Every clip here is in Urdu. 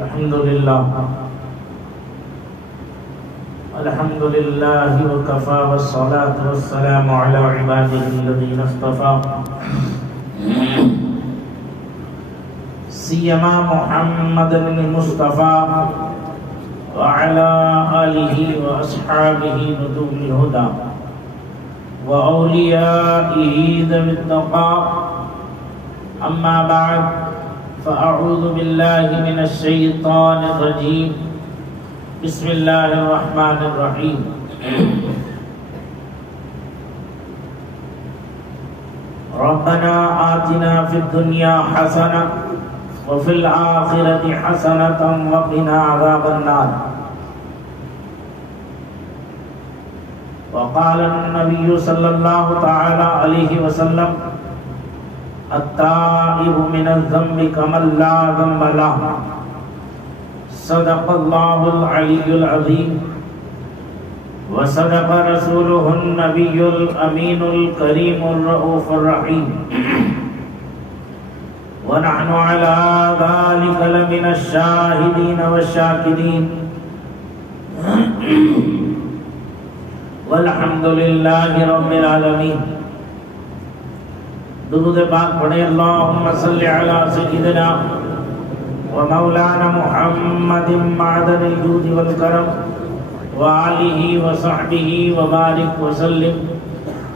الحمد لله وكفى والصلاة والسلام على عباده الذين اصطفى سيما محمد المصطفى وعلى آله وأصحابه نجوم الهدى وأوليائه ذوي التقى أما بعد فأعوذ بالله من الشيطان الرجيم بسم الله الرحمن الرحيم ربنا آتنا في الدنيا حسنة وفي الآخرة حسنة وقنا عذاب النار وقال النبي صلى الله تعالى عليه وسلم التائب من الذنب كمن لا ذنب له صدق الله العلي العظيم وصدق رسوله النبي الأمين الكريم الرؤوف الرحيم ونحن على ذلك لمن الشاهدين والشاكرين والحمد لله رب العالمين درود پاک پڑھیں اللہم صلی علی سیدنا ومولانا محمد معدن الجود والکرم وآلہ وصحبہ وبارک وسلم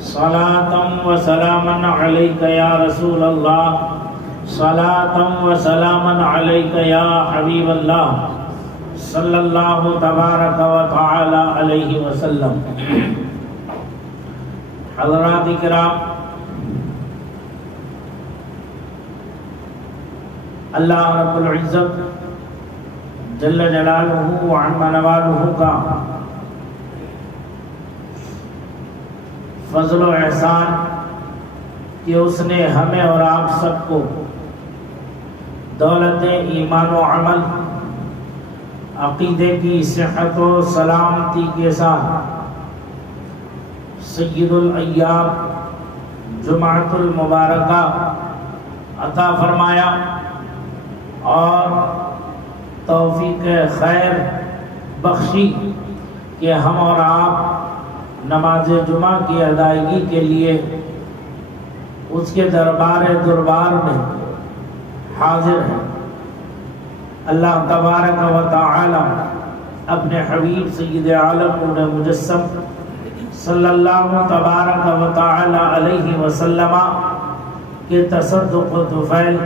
صلاة وسلاما علیک یا رسول اللہ صلاة وسلاما علیک یا حبیب اللہ صلی اللہ تبارک و تعالی علیہ وسلم. حضرات کرام، اللہ رب العزت جل جلالہ وعظم نوالہ کا فضل و احسان کہ اس نے ہمیں اور آپ سب کو دولت ایمان و عمل، عقیدے کی صحت و سلامتی کے ساتھ سید الایام جمعۃ المبارکہ عطا فرمایا اور توفیق خیر بخشی کہ ہم اور آپ نماز جمعہ کی ادائیگی کے لیے اس کے دربار میں حاضر ہیں. اللہ تبارک و تعالی اپنے حبیب سید عالم نور مجسم صلی اللہ تبارک و تعالی علیہ وسلم کے تصدق و طفیل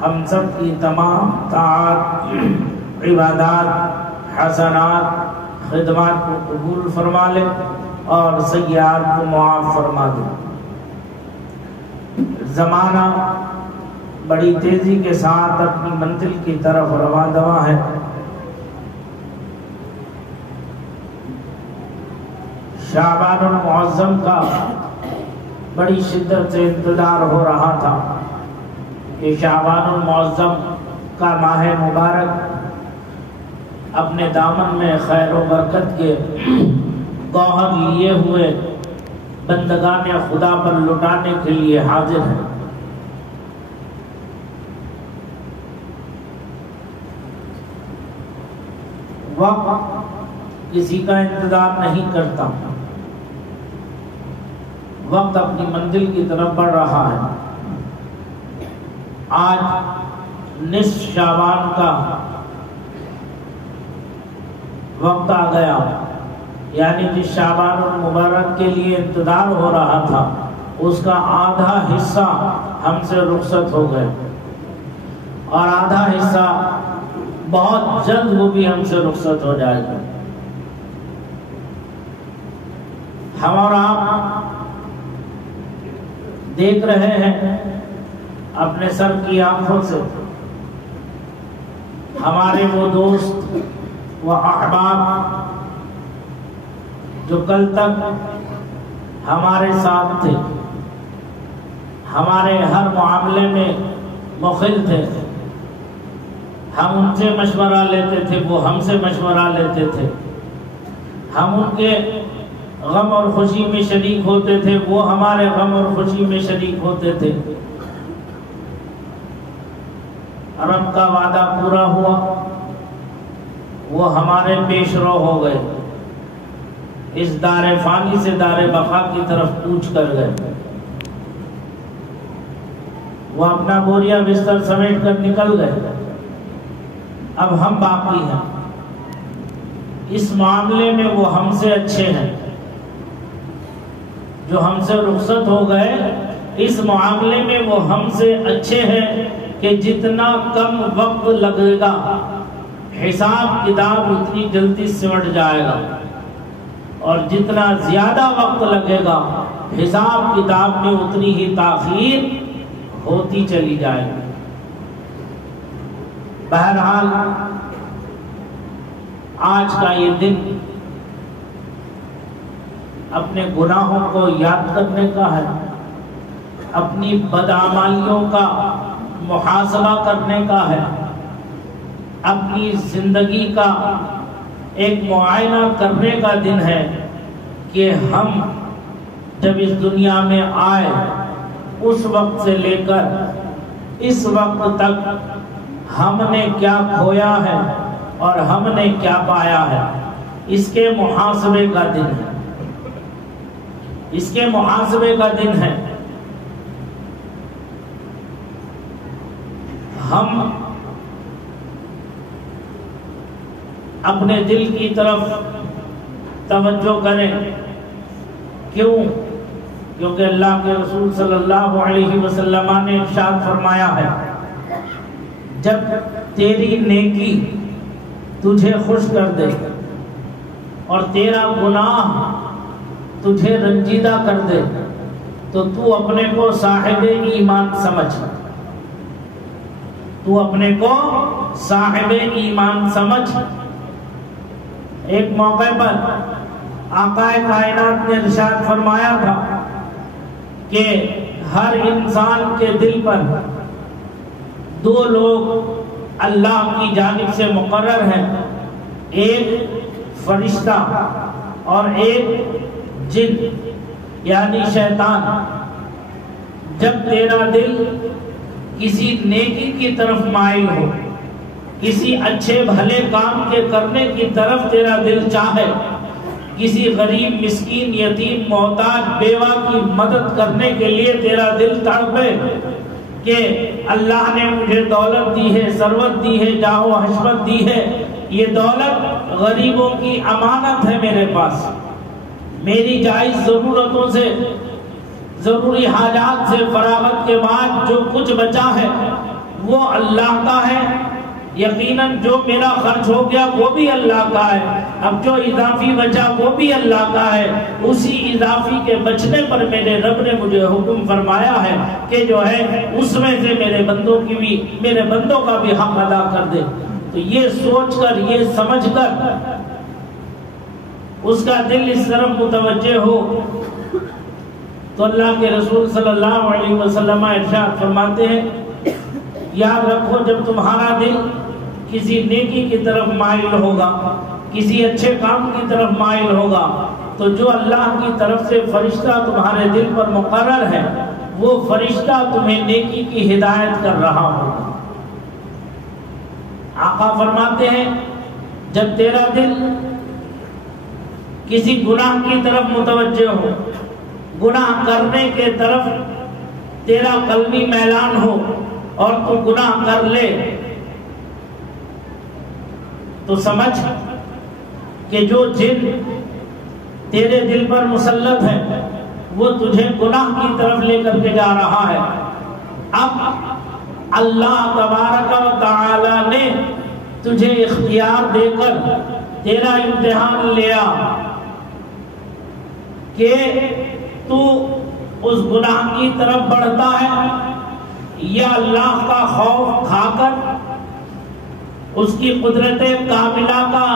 ہم سب کی تمام طاعات، عبادات، حسنات، خدمات کو قبول فرما لے اور سیئات کو معاف فرما دے. زمانہ بڑی تیزی کے ساتھ اپنی منزل کی طرف رواں دواں ہے. شعبان المعظم کا بڑی شدت سے انتظار ہو رہا تھا کہ شعبان المعظم کا ماہ مبارک اپنے دامن میں خیر و برکت کے گوہر لیے ہوئے بندگان خدا پر لٹانے کے لیے حاضر ہے. وقت کسی کا انتظار نہیں کرتا، وقت اپنی منزل کی طرف بڑھ رہا ہے. آج نصف شعبان کا وقت آ گیا، یعنی جس شعبان المبارک کے لیے انتظار ہو رہا تھا اس کا آدھا حصہ ہم سے رخصت ہو گئے اور آدھا حصہ بہت جلد وہ بھی ہم سے رخصت ہو جائے گا. ہم اور آپ دیکھ رہے ہیں اپنے سر کی آنکھوں سے ہمارے وہ دوست و احباب جو کل تک ہمارے ساتھ تھے، ہمارے ہر معاملے میں مخل تھے، ہم ان سے مشورہ لیتے تھے، وہ ہم سے مشورہ لیتے تھے، ہم ان کے غم اور خوشی میں شریک ہوتے تھے، وہ ہمارے غم اور خوشی میں شریک ہوتے تھے. رب کا وعدہ پورا ہوا ہمارے پیش رو ہو گئے، اس دار فانی سے دار بقا کی طرف کوچ کر گئے۔ وہ اپنا بوریا بستر سمیٹ کر نکل گئے، اب ہم باقی ہیں۔ اس معاملے میں وہ ہم سے اچھے ہیں، جو ہم سے رخصت ہو گئے اس معاملے میں وہ ہم سے اچھے ہیں کہ جتنا کم وقت لگے گا حساب کتاب اتنی جلدی سمٹ جائے گا، اور جتنا زیادہ وقت لگے گا حساب کتاب میں اتنی ہی تاخیر ہوتی چلی جائے گی۔ بہرحال آج کا یہ دن اپنے گناہوں کو یاد کرنے کا ہے، اپنی بدعمالیوں کا محاسبہ کرنے کا ہے، اپنی زندگی کا ایک معائنہ کرنے کا دن ہے کہ ہم جب اس دنیا میں آئے اس وقت سے لے کر اس وقت تک ہم نے کیا کھویا ہے اور ہم نے کیا پایا ہے، اس کے محاسبے کا دن ہے، اس کے محاسبے کا دن ہے۔ ہم اپنے دل کی طرف توجہ کریں، کیوں؟ کیونکہ اللہ کے رسول صلی اللہ علیہ وسلم نے ارشاد فرمایا ہے، جب تیری نیکی تجھے خوش کر دے اور تیرا گناہ تجھے رنجیدہ کر دے تو تو اپنے کو صاحب ایمان سمجھ، تو اپنے کو صاحب ایمان سمجھ۔ ایک موقع پر آقا کائنات نے ارشاد فرمایا تھا کہ ہر انسان کے دل پر دو لوگ اللہ کی جانب سے مقرر ہیں، ایک فرشتہ اور ایک جن یعنی شیطان۔ جب تیرا دل کسی نیکی کی طرف مائل ہو، کسی اچھے بھلے کام کے کرنے کی طرف تیرا دل چاہے، کسی غریب مسکین یتیم محتاج بیوہ کی مدد کرنے کے لیے تیرا دل تڑپے کہ اللہ نے مجھے دولت دی ہے، ثروت دی ہے، جاہ و حشمت دی ہے، یہ دولت غریبوں کی امانت ہے میرے پاس، میری جائز ضرورتوں سے، ضروری حاجات سے فراغت کے بعد جو کچھ بچا ہے وہ اللہ کا ہے، یقیناً جو میرا خرچ ہو گیا وہ بھی اللہ کا ہے، اب جو اضافی بچا وہ بھی اللہ کا ہے، اسی اضافی کے بچنے پر میرے رب نے مجھے حکم فرمایا ہے کہ جو ہے اس میں سے میرے بندوں کا بھی حق ادا کر دے۔ تو یہ سوچ کر، یہ سمجھ کر اس کا دل اس طرف متوجہ ہو تو اللہ کے رسول صلی اللہ علیہ وسلم ارشاد فرماتے ہیں، یاد رکھو جب تمہارا دل کسی نیکی کی طرف مائل ہوگا، کسی اچھے کام کی طرف مائل ہوگا، تو جو اللہ کی طرف سے فرشتہ تمہارے دل پر مقرر ہے وہ فرشتہ تمہیں نیکی کی ہدایت کر رہا ہوگا۔ آقا فرماتے ہیں جب تیرا دل کسی گناہ کی طرف متوجہ ہو، گناہ کرنے کے طرف تیرا قلبی میلان ہو اور تو گناہ کر لے تو سمجھ کہ جو جن تیرے دل پر مسلط ہے وہ تجھے گناہ کی طرف لے کر کے جا رہا ہے۔ اب اللہ تبارک و تعالی نے تجھے اختیار دے کر تیرا امتحان لیا کہ تو اس گناہ کی طرف بڑھتا ہے یا اللہ کا خوف کھا کر اس کی قدرت کاملہ کا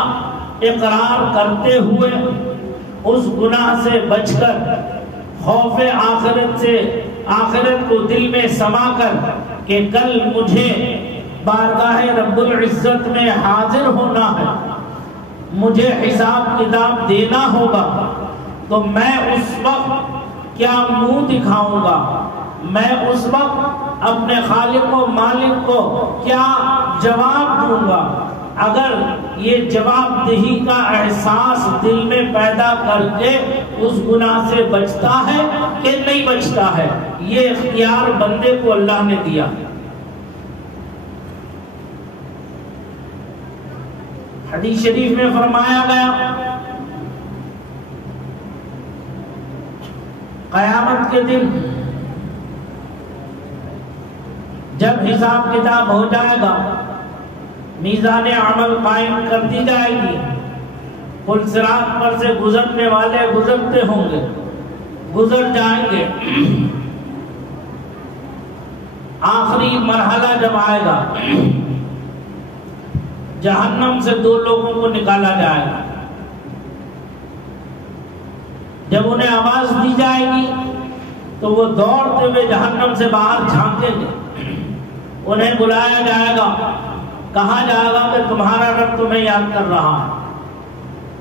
اقرار کرتے ہوئے اس گناہ سے بچ کر خوف آخرت سے، آخرت کو دل میں سما کر کہ کل مجھے بارگاہ رب العزت میں حاضر ہونا ہے، مجھے حساب کتاب دینا ہوگا، تو میں اس وقت کیا منہ دکھاؤں گا، میں اس وقت اپنے خالق و مالک کو کیا جواب دوں گا۔ اگر یہ جواب دہی کا احساس دل میں پیدا کر کے اس گناہ سے بچتا ہے کہ نہیں بچتا ہے، یہ اختیار بندے کو اللہ نے دیا۔ حدیث شریف میں فرمایا گیا قیامت کے دن جب حساب کتاب ہو جائے گا، میزان عمل قائم کر دی جائے گی، پل صراط پر سے گزرنے والے گزرتے ہوں گے، گزر جائیں گے، آخری مرحلہ جب آئے گا جہنم سے دو لوگوں کو نکالا جائے گا۔ جب انہیں آواز دی جائے گی تو وہ دوڑتے ہوئے جہنم سے باہر جھانکیں گے، انہیں بلایا جائے گا، کہا جائے گا کہ تمہارا رب تمہیں یاد کر رہا ہے،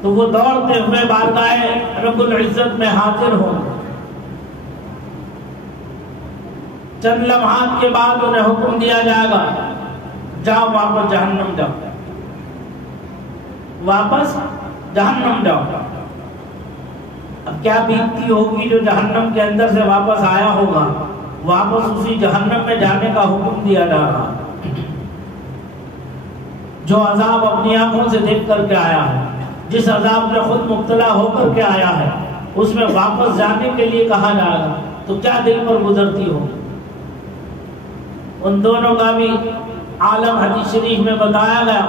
تو وہ دوڑتے ہوئے بارگاہ رب العزت میں حاضر ہوں۔ چند لمحات کے بعد انہیں حکم دیا جائے گا جاؤ واپس جہنم جاؤ، واپس جہنم جاؤ۔ اب کیا بیتتی ہوگی جو جہنم کے اندر سے واپس آیا ہوگا، واپس اسی جہنم میں جانے کا حکم دیا جا رہا، جو عذاب اپنی آنکھوں سے دیکھ کر کے آیا ہے، جس عذاب میں خود مبتلا ہو کر کے آیا ہے، اس میں واپس جانے کے لیے کہا جائے گا تو کیا دل پر گزرتی ہو۔ ان دونوں کا بھی عالم حدیث شریف میں بتایا گیا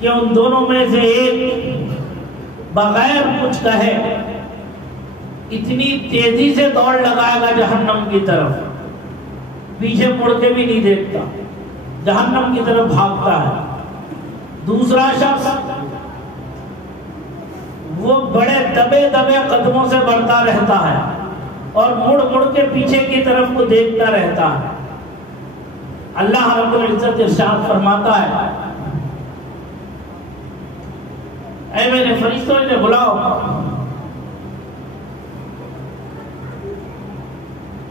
کہ ان دونوں میں سے ایک بغیر کچھ کہے اتنی تیزی سے دوڑ لگائے گا جہنم کی طرف، پیچھے مڑ کے بھی نہیں دیکھتا، جہنم کی طرف بھاگتا ہے۔ دوسرا شخص وہ بڑے دبے دبے قدموں سے بڑھتا رہتا ہے اور مڑ مڑ کے پیچھے کی طرف کو دیکھتا رہتا ہے۔ اللہ رب العزت ارشاد فرماتا ہے اے میرے فرشتوں نے بلاؤ،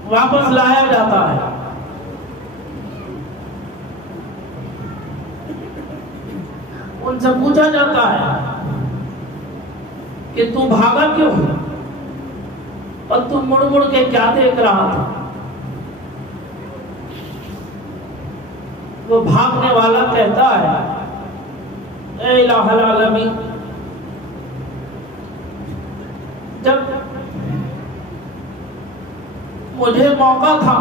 واپس لایا جاتا ہے۔ ان سے پوچھا جاتا ہے کہ تو بھاگا کیوں اور تم مڑ مڑ کے کیا دیکھ رہا تھا؟ وہ بھاگنے والا کہتا ہے اے الہ العالمین، جب مجھے موقع تھا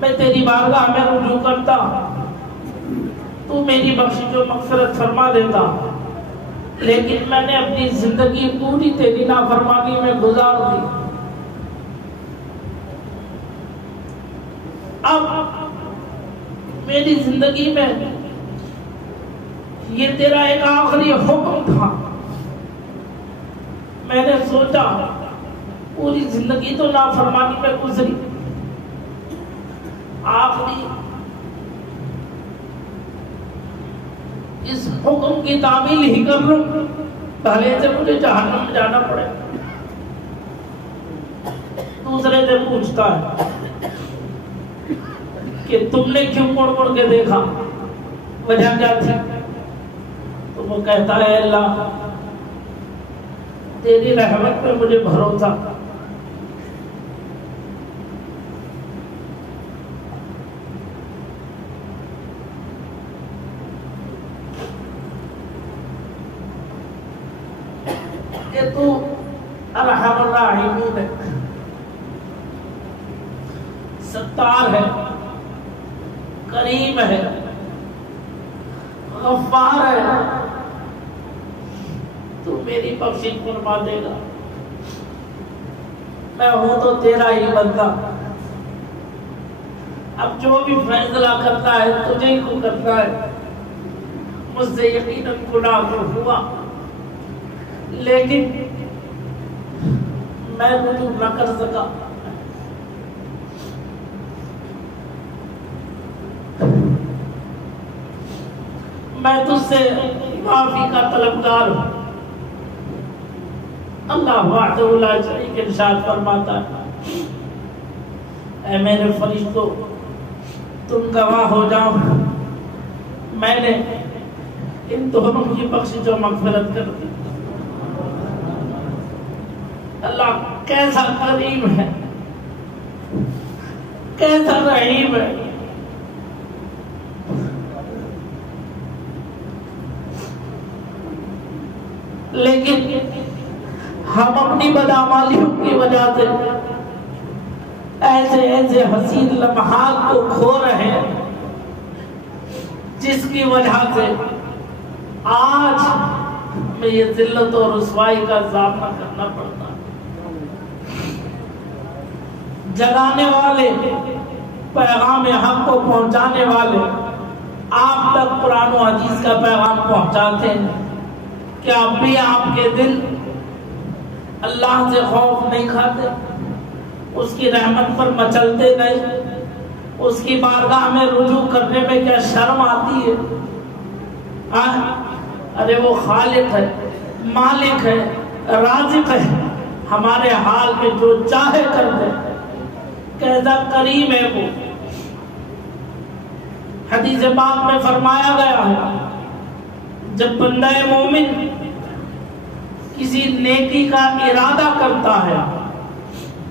میں تیری بارگاہ میں رجوع کرتا، تو میری بخشش و مغفرت فرما دیتا، لیکن میں نے اپنی زندگی پوری تیری نافرمانی میں گزار دی۔ اب میری زندگی میں یہ تیرا ایک آخری حکم تھا، میں نے سوچا پوری زندگی تو نافرمانی میں گزری، آخری اس حکم کی تعمیل ہی کر لوں، پہلے سے مجھے جہنم میں جانا پڑے۔ دوسرے سے پوچھتا ہے کہ تم نے کیوں مڑ مڑ کے دیکھا، وجہ کیا تھی؟ تو وہ کہتا ہے اللہ تیری رحمت پہ مجھے بھروسہ، کہ تو ارحم الراحمین ہے، ستار ہے، کریم ہے، غفار ہے، تو میری بخشش فرما دے گا۔ میں ہوں تو تیرا ہی بندہ، اب جو بھی فیصلہ کرنا ہے تجھے ہی کو کرنا ہے۔ مجھ سے یقیناً گناہ تو ہوا، لیکن میں رجوع نہ کر سکا۔ میں تجھ سے معافی کا طلبگار ہوں۔ اللہ وحدہ لا شریک ارشاد فرماتا ہے اے میرے فرشتوں، تم گواہ ہو جاؤ میں نے ان دونوں کی بخشش و مغفرت کر دی۔ اللہ کیسا کریم ہے، کیسا رحیم ہے۔ لیکن ہم اپنی بدعمالیوں کی وجہ سے ایسے ایسے حسین لمحات کو کھو رہے ہیں جس کی وجہ سے آج میں یہ ذلت اور رسوائی کا سامنا کرنا پڑتا ہے۔ جگانے والے، پیغام حق کو پہنچانے والے آپ تک قرآن و حدیث کا پیغام پہنچاتے ہیں، کیا اب بھی آپ کے دل اللہ سے خوف نہیں کھاتے؟ اس کی رحمت پر مچلتے نہیں؟ اس کی بارگاہ میں رجوع کرنے میں کیا شرم آتی ہے؟ ارے وہ خالق ہے، مالک ہے، رازق ہے، ہمارے حال میں جو چاہے کر دے، کیسا کریم ہے وہ۔ حدیث پاک میں فرمایا گیا ہے جب بندہ مومن کسی نیکی کا ارادہ کرتا ہے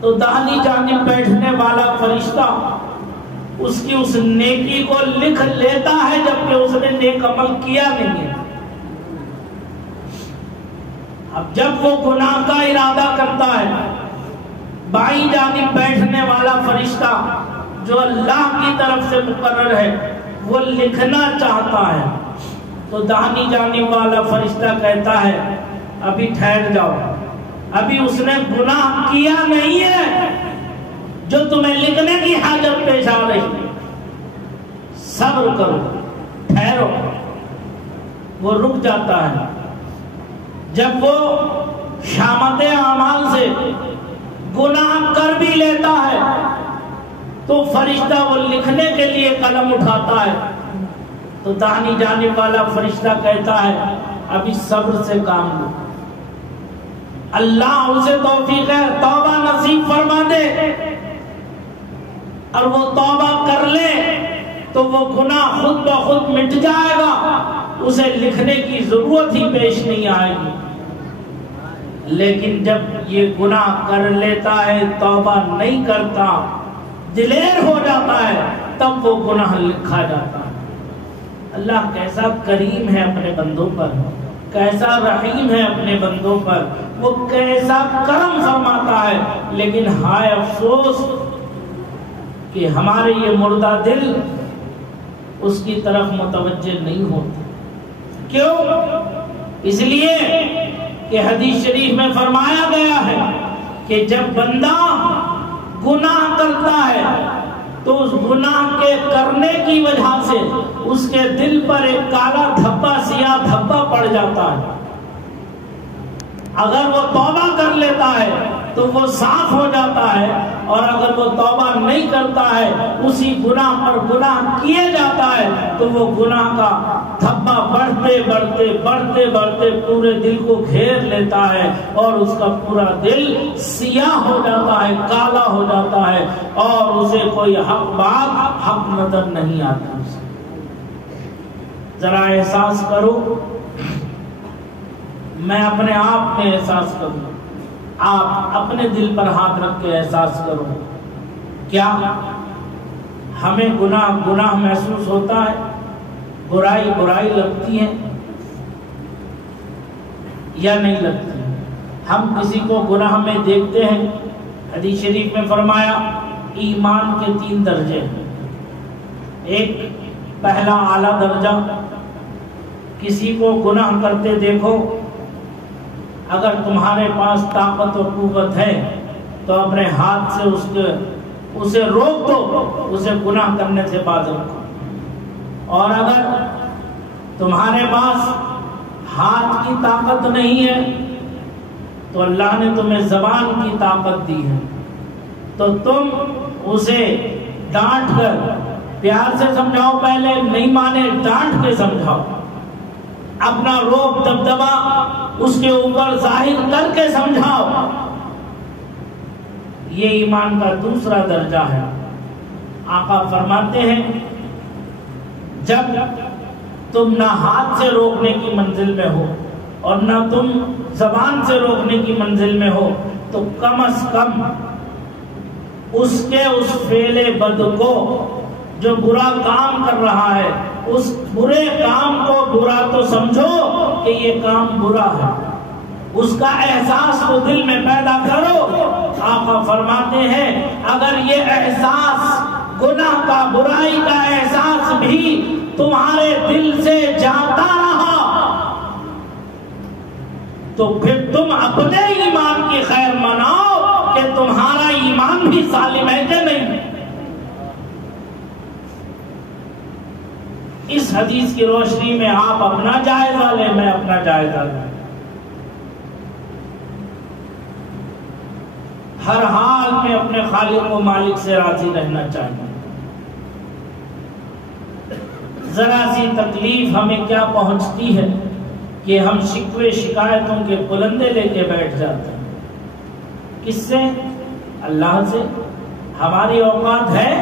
تو داہنی جانب بیٹھنے والا فرشتہ اس کی اس نیکی کو لکھ لیتا ہے جبکہ اس نے نیک عمل کیا نہیں ہے۔ اب جب وہ گناہ کا ارادہ کرتا ہے، بائیں جانب بیٹھنے والا فرشتہ جو اللہ کی طرف سے مقرر ہے وہ لکھنا چاہتا ہے تو داہنی جانب والا فرشتہ کہتا ہے ابھی ٹھہر جاؤ، ابھی اس نے گناہ کیا نہیں ہے جو تمہیں لکھنے کی حاجت پیش آ رہی ہے، صبر کرو، ٹھہرو۔ وہ رک جاتا ہے۔ جب وہ شامت اعمال سے گناہ کر بھی لیتا ہے تو فرشتہ وہ لکھنے کے لیے قلم اٹھاتا ہے تو داہنی جانب والا فرشتہ کہتا ہے ابھی صبر سے کام لو، اللہ اسے توفیق ہے توبہ نصیب فرما دے، اور وہ توبہ کر لے تو وہ گناہ خود بخود مٹ جائے گا، اسے لکھنے کی ضرورت ہی پیش نہیں آئے گی۔ لیکن جب یہ گناہ کر لیتا ہے، توبہ نہیں کرتا، دلیر ہو جاتا ہے، تب وہ گناہ لکھا جاتا ہے۔ اللہ کیسا کریم ہے اپنے بندوں پر، کیسا رحیم ہے اپنے بندوں پر، وہ کیسا کرم فرماتا ہے۔ لیکن ہائے افسوس کہ ہمارے یہ مردہ دل اس کی طرف متوجہ نہیں ہوتے۔ کیوں؟ اس لیے کہ حدیث شریف میں فرمایا گیا ہے کہ جب بندہ گناہ کرتا ہے تو اس گناہ کے کرنے کی وجہ سے اس کے دل پر ایک کالا دھبا، سیاہ دھبا پڑ جاتا ہے۔ اگر وہ توبہ کر لیتا ہے تو وہ صاف ہو جاتا ہے، اور اگر وہ توبہ نہیں کرتا ہے، اسی گناہ پر گناہ کیے جاتا ہے تو وہ گناہ کا دھبا بڑھتے بڑھتے بڑھتے بڑھتے پورے دل کو گھیر لیتا ہے اور اس کا پورا دل سیاہ ہو جاتا ہے، کالا ہو جاتا ہے، اور اسے کوئی حق بات حق نظر نہیں آتا۔ ذرا احساس کرو، میں اپنے آپ میں احساس کروں، آپ اپنے دل پر ہاتھ رکھ کے احساس کرو، کیا ہمیں گناہ محسوس ہوتا ہے؟ برائی لگتی ہے یا نہیں لگتی؟ ہم کسی کو گناہ میں دیکھتے ہیں، حدیث شریف میں فرمایا ایمان کے 3 درجے ہیں۔ ایک پہلا اعلیٰ درجہ، کسی کو گناہ کرتے دیکھو، اگر تمہارے پاس طاقت و قوت ہے تو اپنے ہاتھ سے اسے روک دو، اسے گناہ کرنے سے باز رکھو، اور اگر تمہارے پاس ہاتھ کی طاقت نہیں ہے تو اللہ نے تمہیں زبان کی طاقت دی ہے، تو تم اسے ڈانٹ کر پیار سے سمجھاؤ، پہلے نہیں مانے ڈانٹ کے سمجھاؤ، اپنا روب دبدبا اس کے اوپر ظاہر کر کے سمجھاؤ۔ یہ ایمان کا دوسرا درجہ ہے۔ آقا فرماتے ہیں جب تم نہ ہاتھ سے روکنے کی منزل میں ہو اور نہ تم زبان سے روکنے کی منزل میں ہو تو کم از کم اس فعل بد کو جو برا کام کر رہا ہے اس برے کام کو برا تو سمجھو کہ یہ کام برا ہے، اس کا احساس کو دل میں پیدا کرو۔ آقا فرماتے ہیں اگر یہ احساس گناہ کا، برائی کا احساس بھی تمہارے دل سے جاتا رہا تو پھر تم اپنے ایمان کی خیر مناؤ کہ تمہارا ایمان بھی سالم ہے کہ نہیں۔ اس حدیث کی روشنی میں آپ اپنا جائزہ لیں، میں اپنا جائزہ لوں۔ ہر حال میں اپنے خالق و مالک سے راضی رہنا چاہیے۔ ذرا سی تکلیف ہمیں کیا پہنچتی ہے کہ ہم شکوے شکایتوں کے پلندے لے کے بیٹھ جاتے ہیں۔ کس سے؟ اللہ سے۔ ہماری اوقات ہے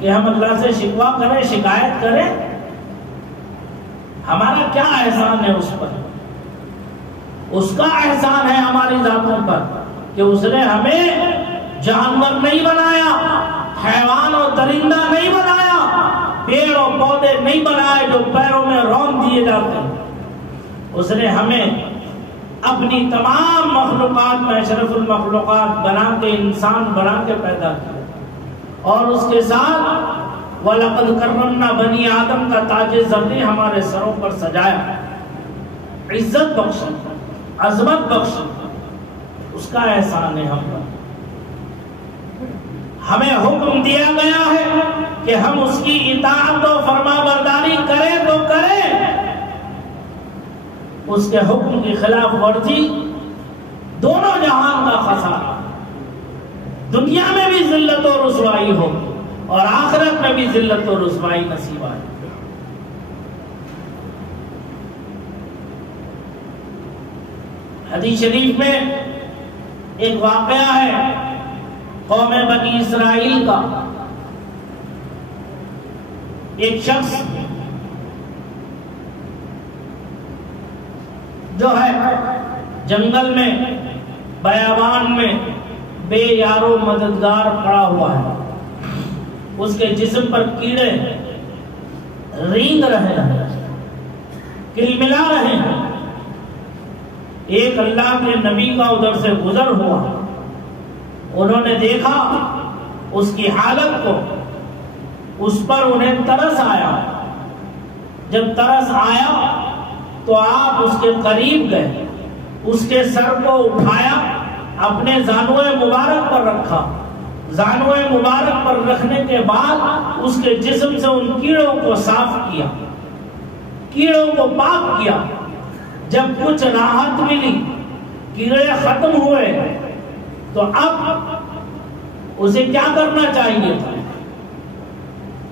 کہ ہم اللہ سے شکوہ کریں، شکایت کریں؟ ہمارا کیا احسان ہے اس پر؟ اس کا احسان ہے ہماری ذاتوں پر کہ اس نے ہمیں جانور نہیں بنایا، حیوان اور درندہ نہیں بنایا، پیڑ اور پودے نہیں بنائے جو پیروں میں رون دیے جاتے ہیں۔ اس نے ہمیں اپنی تمام مخلوقات میں اشرف المخلوقات بنا کے، انسان بنا کے پیدا کیا، اور اس کے ساتھ وَلَقَدْ كَرَّمْنَا بنی آدم کا تاج زریں ہمارے سروں پر سجایا، عزت بخشی، عظمت بخشی، اس کا احسان ہے ہم پر۔ ہمیں حکم دیا گیا ہے کہ ہم اس کی اطاعت و فرما برداری کریں تو کریں، اس کے حکم کی خلاف ورزی دونوں جہان کا خسارہ، دنیا میں بھی ذلت و رسوائی ہو اور آخرت میں بھی ذلت و رسوائی نصیب آئے۔ حدیث شریف میں ایک واقعہ ہے قوم بنی اسرائیل کا۔ ایک شخص جو ہے جنگل میں، بیابان میں بے یارو مددگار پڑا ہوا ہے، اس کے جسم پر کیڑے رینگ رہے ہیں، کلملا رہے ہیں۔ ایک اللہ کے نبی کا ادھر سے گزر ہوا، انہوں نے دیکھا اس کی حالت کو، اس پر انہیں ترس آیا۔ جب ترس آیا تو آپ اس کے قریب گئے، اس کے سر کو اٹھایا، اپنے زانوئے مبارک پر رکھا، زانوئے مبارک پر رکھنے کے بعد اس کے جسم سے ان کیڑوں کو صاف کیا، کیڑوں کو پاک کیا۔ جب کچھ راحت ملی، کیڑے ختم ہوئے، تو اب اسے کیا کرنا چاہیے تھا؟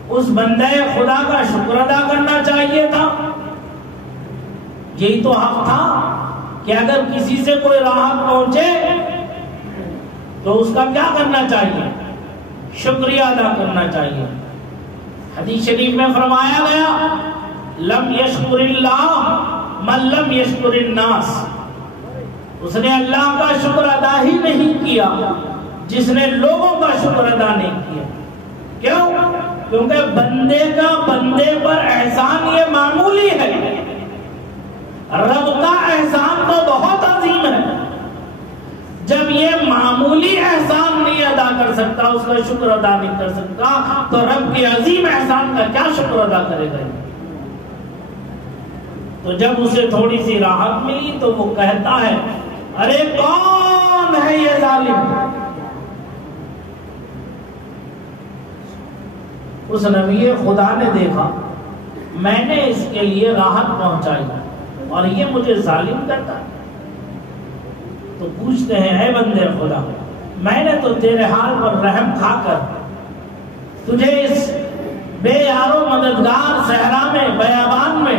اس بندے خدا کا شکر ادا کرنا چاہیے تھا۔ یہی تو حق تھا کہ اگر کسی سے کوئی راحت پہنچے تو اس کا کیا کرنا چاہیے؟ شکریہ ادا کرنا چاہیے۔ حدیث شریف میں فرمایا گیا لم یشکر اللہ من لم یشکر الناس، اس نے اللہ کا شکر ادا ہی نہیں کیا جس نے لوگوں کا شکر ادا نہیں کیا۔ کیوں؟ کیونکہ بندے کا بندے پر احسان یہ معمولی ہے، رب کا احسان تو بہت عظیم ہے۔ جب یہ معمولی احسان نہیں ادا کر سکتا، اس کا شکر ادا نہیں کر سکتا، تو رب کے عظیم احسان کا کیا شکر ادا کرے گا؟ تو جب اسے تھوڑی سی راحت ملی تو وہ کہتا ہے ارے کون ہے یہ ظالم؟ اس نبی خدا نے دیکھا میں نے اس کے لیے راحت پہنچائی اور یہ مجھے ظالم کرتا ہے۔ تو پوچھتے ہیں اے بندے خدا، میں نے تو تیرے حال پر رحم کھا کر تجھے اس بے یارو مددگار صحرا میں، بیابان میں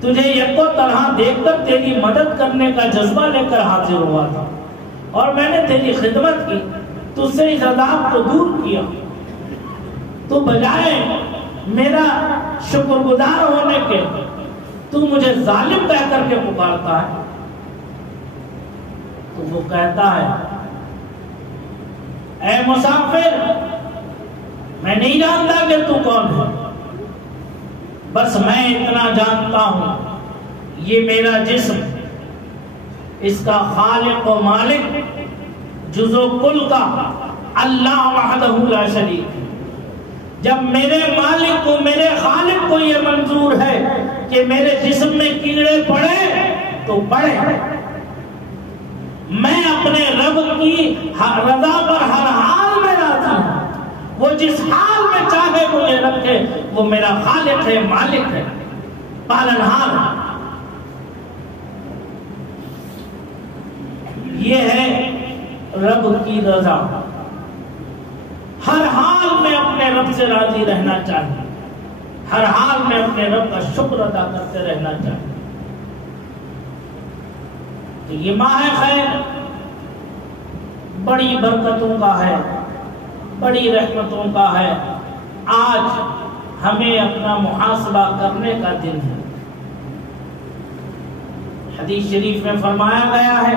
تجھے یکو طرح دیکھ کر تیری مدد کرنے کا جذبہ لے کر حاضر ہوا تھا، اور میں نے تیری خدمت کی، تجھ سے اس عذاب کو دور کیا، تو بجائے میرا شکر گزار ہونے کے تو مجھے ظالم کہہ کر کے پکارتا ہے۔ تو وہ کہتا ہے اے مسافر، میں نہیں جانتا کہ تو کون ہے، بس میں اتنا جانتا ہوں یہ میرا جسم، اس کا خالق و مالک جز و کل کا اللہ وحدہ لا شریک۔ جب میرے مالک کو، میرے خالق کو یہ منظور ہے کہ میرے جسم میں کیڑے پڑے تو پڑے، میں اپنے رب کی رضا پر ہر حال میں راضی ہوں۔ وہ جس حال میں چاہے مجھے رکھے، وہ میرا خالق ہے، مالک ہے، پالنہار ہے۔ یہ ہے رب کی رضا۔ ہر حال میں اپنے رب سے راضی رہنا چاہیے، ہر حال میں اپنے رب کا شکر ادا کرتے رہنا چاہیے۔ تو یہ ماہ خیر بڑی برکتوں کا ہے، بڑی رحمتوں کا ہے۔ آج ہمیں اپنا محاسبہ کرنے کا دن ہے۔ حدیث شریف میں فرمایا گیا ہے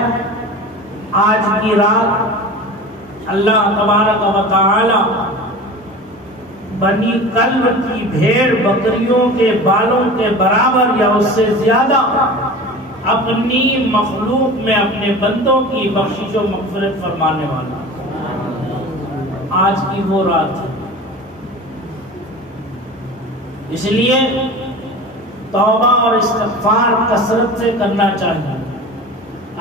آج کی رات اللہ تبارک و تعالی بنی کلب کی بھیڑ بکریوں کے بالوں کے برابر یا اس سے زیادہ اپنی مخلوق میں اپنے بندوں کی بخشش و مغفرت فرمانے والا آج کی وہ رات ہے۔ اس لیے توبہ اور استغفار کثرت سے کرنا چاہیے،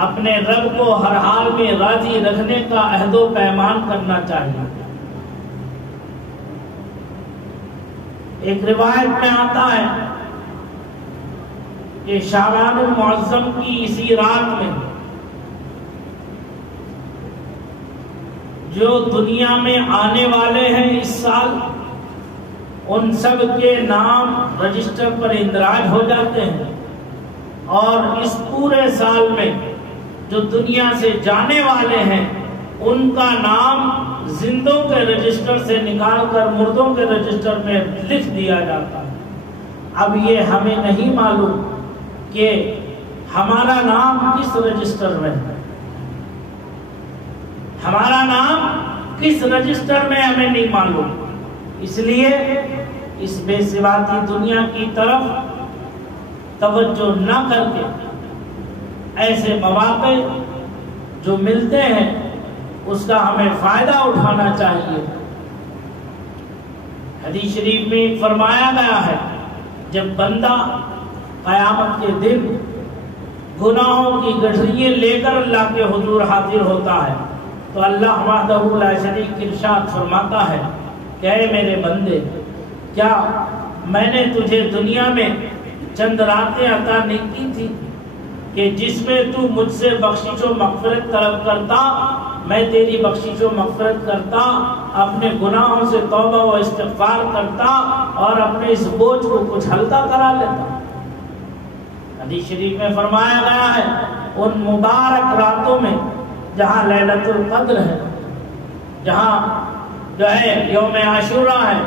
اپنے رب کو ہر حال میں راضی رکھنے کا عہد و پیمان کرنا چاہیے۔ ایک روایت میں آتا ہے کہ شعبان المعظم کی اسی رات میں جو دنیا میں آنے والے ہیں اس سال، ان سب کے نام رجسٹر پر اندراج ہو جاتے ہیں، اور اس پورے سال میں جو دنیا سے جانے والے ہیں ان کا نام زندوں کے رجسٹر سے نکال کر مردوں کے رجسٹر میں لکھ دیا جاتا ہے۔ اب یہ ہمیں نہیں معلوم کہ ہمارا نام کس رجسٹر میں ہے، ہمارا نام کس رجسٹر میں ہمیں نہیں معلوم۔ اس لیے اس بے ثباتی دنیا کی طرف توجہ نہ کر کے ایسے مواقع جو ملتے ہیں اس کا ہمیں فائدہ اٹھانا چاہیے۔ حدیث شریف میں فرمایا گیا ہے جب بندہ قیامت کے دن گناہوں کی گٹھریاں لے کر اللہ کے حضور حاضر ہوتا ہے تو اللہ وحدہ لا شریک ارشاد فرماتا ہے کہ اے میرے بندے، کیا میں نے تجھے دنیا میں چند راتیں عطا نہیں کی تھی کہ جس میں تو مجھ سے بخشش و مغفرت طلب کرتا، میں تیری بخشش و مغفرت کرتا، اپنے گناہوں سے توبہ و استغفار کرتا اور اپنے اس بوجھ کو کچھ ہلکا کرا لیتا۔ حدیث شریف میں فرمایا گیا ہے ان مبارک راتوں میں جہاں لیلۃ القدر ہے، جہاں جو ہے یوم عاشورہ ہے،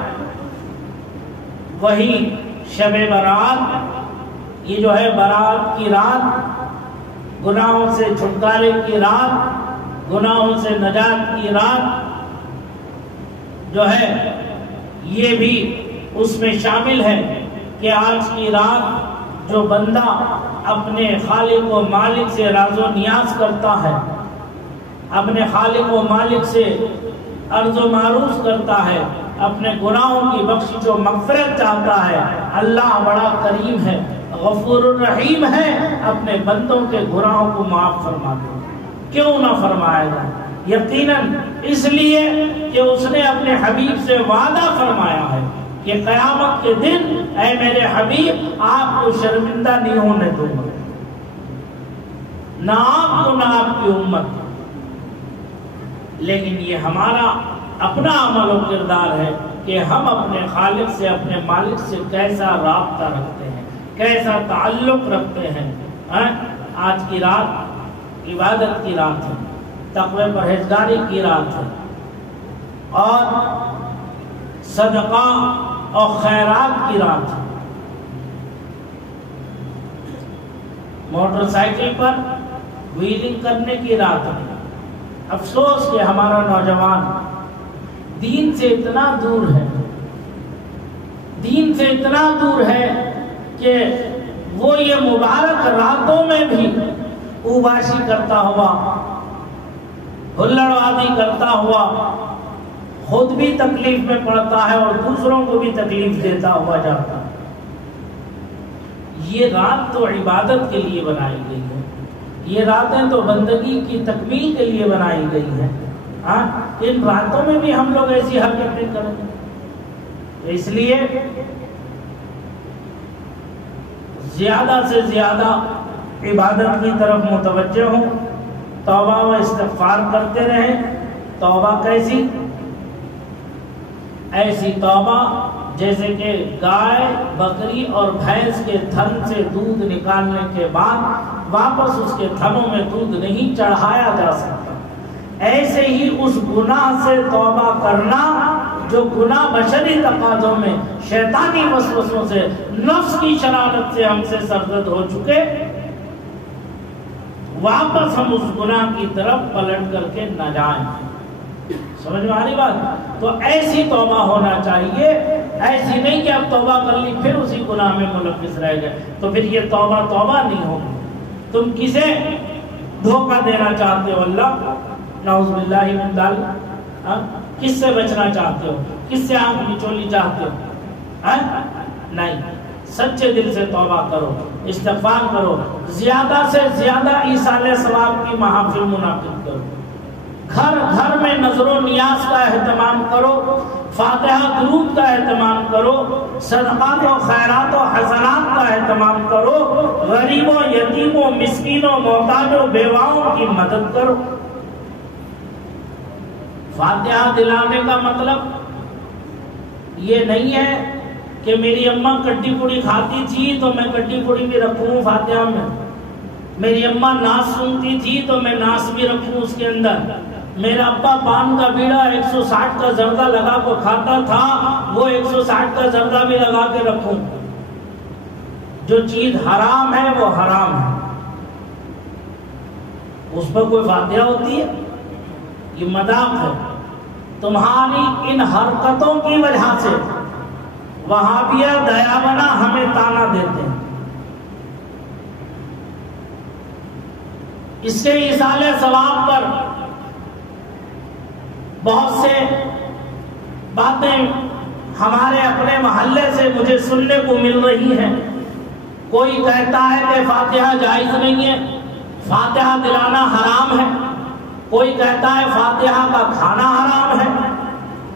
وہی شب برات، یہ جو ہے برات کی رات، گناہوں سے چھٹکارے کی رات، گناہوں سے نجات کی رات جو ہے یہ بھی اس میں شامل ہے کہ آج کی رات جو بندہ اپنے خالق و مالک سے راز و نیاز کرتا ہے، اپنے خالق و مالک سے عرض و معروض کرتا ہے، اپنے گناہوں کی بخشش و مغفرت چاہتا ہے، اللہ بڑا کریم ہے، غفور الرحیم ہے، اپنے بندوں کے گناہوں کو معاف فرما دے۔ کیوں نہ فرمائے گا؟ یقیناً اس لیے کہ اس نے اپنے حبیب سے وعدہ فرمایا ہے کہ قیامت کے دن اے میرے حبیب آپ کو شرمندہ نہیں ہونے دوں گا، نہ آپ کو نہ آپ کی امت۔ لیکن یہ ہمارا اپنا عمل و کردار ہے کہ ہم اپنے خالق سے، اپنے مالک سے کیسا رابطہ رکھتے ہیں، کیسا تعلق رکھتے ہیں۔ آج کی رات عبادت کی رات ہے، تقوی پرہیزگاری کی رات ہے، اور صدقہ اور خیرات کی رات، موٹر سائیکل پر ویلنگ کرنے کی رات۔ افسوس کہ ہمارا نوجوان دین سے اتنا دور ہے، دین سے اتنا دور ہے کہ وہ یہ مبارک راتوں میں بھی اوباشی کرتا ہوا، ہلڑ بازی کرتا ہوا، خود بھی تکلیف میں پڑتا ہے اور دوسروں کو بھی تکلیف دیتا ہوا جاتا ہے۔ یہ رات تو عبادت کے لیے بنائی گئی ہے، یہ راتیں تو بندگی کی تکمیل کے لیے بنائی گئی ہیں۔ ان راتوں میں بھی ہم لوگ ایسی حرکتیں کریں گے، اس لیے زیادہ سے زیادہ عبادت کی طرف متوجہ ہوں، توبہ و استغفار کرتے رہیں۔ توبہ کیسی؟ ایسی توبہ جیسے کہ گائے، بکری اور بھینس کے تھن سے دودھ نکالنے کے بعد واپس اس کے تھنوں میں دودھ نہیں چڑھایا جا سکتا، ایسے ہی اس گناہ سے توبہ کرنا جو گناہ بشری تقاضوں میں، شیطانی وسوسوں سے، نفس کی شرارت سے ہم سے سرزد ہو چکے، واپس ہم اس گناہ کی طرف پلٹ کر کے نہ جائیں۔ سمجھ میں آ رہی بات؟ تو ایسی توبہ ہونا چاہیے، ایسی نہیں کہ اب توبہ کر لی پھر اسی گناہ میں ملوث رہ گئے، تو پھر یہ توبہ توبہ نہیں ہوگی۔ تم کسے دھوکہ دینا چاہتے ہو؟ اللہ نعوذ باللہ من ذالک۔ کس سے بچنا چاہتے ہو؟ کس سے آنکھ نچولی چاہتے ہو؟ نہیں، سچے دل سے توبہ کرو، استغفار کرو، زیادہ سے زیادہ ایصال ثواب کی محافل منعقد کرو، گھر گھر میں نظر و نیاز کا اہتمام کرو، فاتحہ درود کا اہتمام کرو، صدقات و خیرات و حسنات کا اہتمام کرو، غریبوں، یتیموں، مسکینوں، محتاجوں، بیواؤں کی مدد کرو۔ فاتحہ دلانے کا مطلب یہ نہیں ہے کہ میری اماں کٹی پوڑی کھاتی تھی تو میں کٹی پوڑی بھی رکھوں فاتحہ میں، میری اماں ناس سنتی تھی تو میں ناس بھی رکھوں اس کے اندر، میرا ابا پان کا بیڑا 160 کا زردہ لگا کو کھاتا تھا وہ 160 کا زردہ بھی لگا کے رکھوں۔ جو چیز حرام ہے وہ حرام ہے، اس پر کوئی فاتحہ ہوتی ہے؟ یہ مذاق ہے۔ تمہاری ان حرکتوں کی وجہ سے وہابیہ دیابنا ہمیں تانا دیتے ہیں، اس کے ایصال ثواب پر بہت سے باتیں ہمارے اپنے محلے سے مجھے سننے کو مل رہی ہیں۔ کوئی کہتا ہے کہ فاتحہ جائز نہیں ہے، فاتحہ دلانا حرام ہے، کوئی کہتا ہے فاتحہ کا کھانا حرام ہے،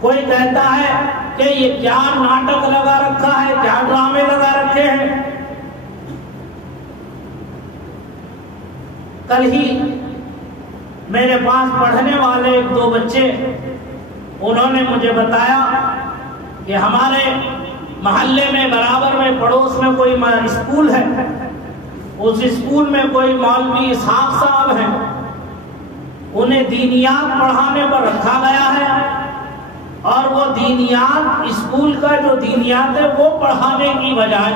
کوئی کہتا ہے کہ یہ کیا ناٹک لگا رکھا ہے، کیا ڈرامے لگا رکھے ہیں۔ کل ہی میرے پاس پڑھنے والے ایک دو بچے، انہوں نے مجھے بتایا کہ ہمارے محلے میں برابر میں پڑوس میں کوئی اسکول ہے، اس اسکول میں کوئی مولوی اسحاق صاحب ہیں، انہیں دینیات پڑھانے پر رکھا گیا ہے، اور وہ دینیات اسکول کا جو دینیات ہے وہ پڑھانے کی بجائے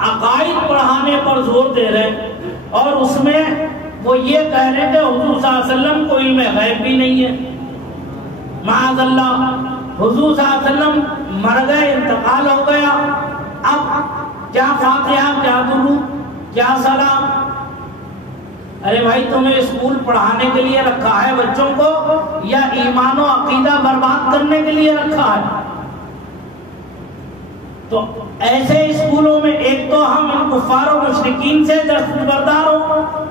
عقائد پڑھانے پر زور دے رہے، اور اس میں وہ یہ کہہ رہے کہ حضور صلی اللہ علیہ وسلم کو علم غیب بھی نہیں ہے۔ معاذ اللہ، حضور صلی اللہ علیہ وسلم مر گئے، انتقال ہو گیا، اب کیا فاتحہ، کیا درود، کیا سلام؟ ارے بھائی، تمہیں اسکول پڑھانے کے لیے رکھا ہے بچوں کو یا ایمان و عقیدہ برباد کرنے کے لیے رکھا ہے؟ تو ایسے اسکولوں میں ایک تو ہم ان کفار و مشرکین سے دستبردار ہوں،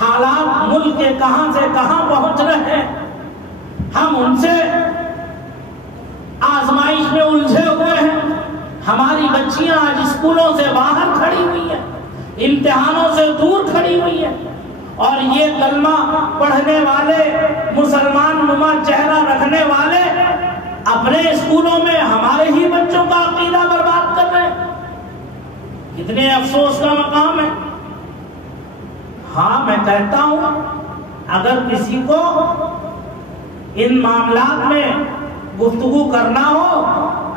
حالات ملک کے کہاں سے کہاں پہنچ رہے ہیں، ہم ان سے آزمائش میں الجھے ہوئے ہیں۔ ہماری بچیاں آج اسکولوں سے باہر کھڑی ہوئی ہیں، امتحانوں سے دور کھڑی ہوئی ہیں، اور یہ کلمہ پڑھنے والے، مسلمان نما چہرہ رکھنے والے اپنے اسکولوں میں ہمارے ہی بچوں کا عقیدہ برباد کر رہے ہیں۔ کتنے افسوس کا مقام ہے۔ ہاں، میں کہتا ہوں اگر کسی کو ان معاملات میں گفتگو کرنا ہو،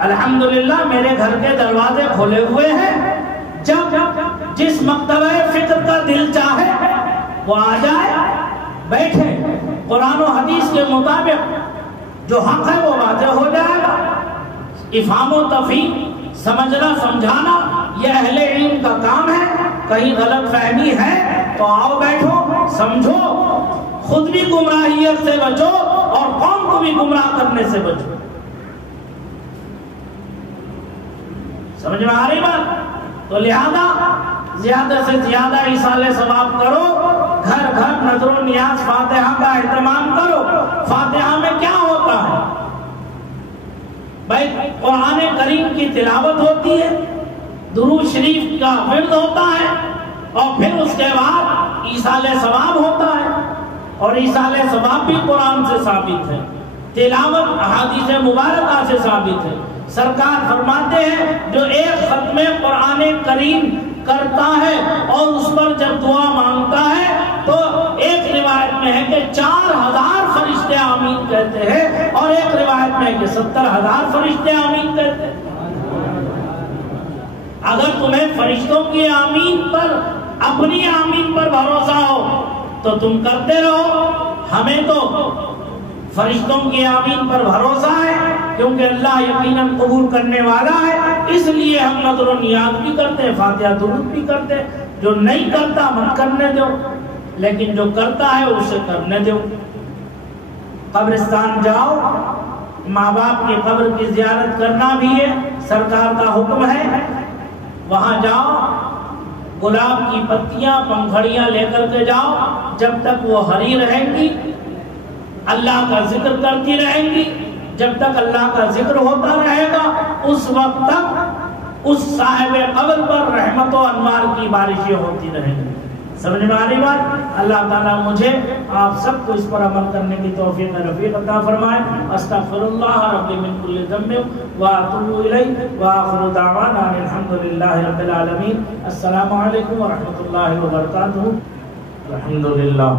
الحمدللہ میرے گھر کے دروازے کھلے ہوئے ہیں، جب جس مکتبہ فکر کا دل چاہے وہ آ جائے، بیٹھے، قرآن و حدیث کے مطابق جو حق ہے وہ واضح ہو جائے گا۔ افہام و تفہیم، سمجھنا سمجھانا یہ اہل علم کا کام ہے۔ کہیں غلط فہمی ہے تو آؤ بیٹھو، سمجھو، خود بھی گمراہیت سے بچو اور قوم کو بھی گمراہ کرنے سے بچو۔ سمجھ میں آ رہی بات؟ تو لہذا زیادہ سے زیادہ ایصال ثواب کرو، گھر گھر نظر و نیاز فاتحہ کا اہتمام کرو۔ فاتحہ میں کیا ہوتا ہے بھائی؟ قرآن کریم کی تلاوت ہوتی ہے، درود شریف کا ورد ہوتا ہے، اور پھر اس کے بعد ایصال ثواب ہوتا ہے، اور ایصال ثواب بھی قرآن سے ثابت ہے، تلاوت احادیث مبارکہ سے ثابت ہے۔ سرکار فرماتے ہیں جو ایک ختم قرآن کریم کرتا ہے اور اس پر جب دعا مانگتا ہے تو ایک روایت میں ہے کہ 4000 فرشتے آمین کہتے ہیں، اور ایک روایت میں ہے کہ 70,000 فرشتے آمین کہتے ہیں۔ اگر تمہیں فرشتوں کی آمین پر، اپنی آمین پر بھروسہ ہو تو تم کرتے رہو، ہمیں تو فرشتوں کی آمین پر بھروسہ ہے کیونکہ اللہ یقیناً قبول کرنے والا ہے، اس لیے ہم نظر و نیاز بھی کرتے ہیں، فاتحہ درود بھی کرتے ہیں۔ جو نہیں کرتا مت کرنے دو، لیکن جو کرتا ہے اسے کرنے دو۔ قبرستان جاؤ، ماں باپ کی قبر کی زیارت کرنا بھی ہے، سرکار کا حکم ہے، وہاں جاؤ، گلاب کی پتیاں پنکھڑیاں لے کر کے جاؤ، جب تک وہ ہری رہیں گی اللہ کا ذکر کرتی رہیں گی، جب تک اللہ کا ذکر ہوتا رہے گا اس وقت تک اس صاحب قبر پر رحمت و انوار کی بارشیں ہوتی رہیں گی۔ سمجھ میں آ رہی بات؟ اللہ تعالیٰ مجھے آپ سب کو اس پر عمل کرنے کی توفیق رفیق عطا فرمائے۔ استغفر اللہ ربی من کل ذنب واتوب الیہ وآخر دعوانا الحمدللہ رب العالمین۔ السلام علیکم ورحمۃ اللہ وبرکاتہ۔ الحمدللہ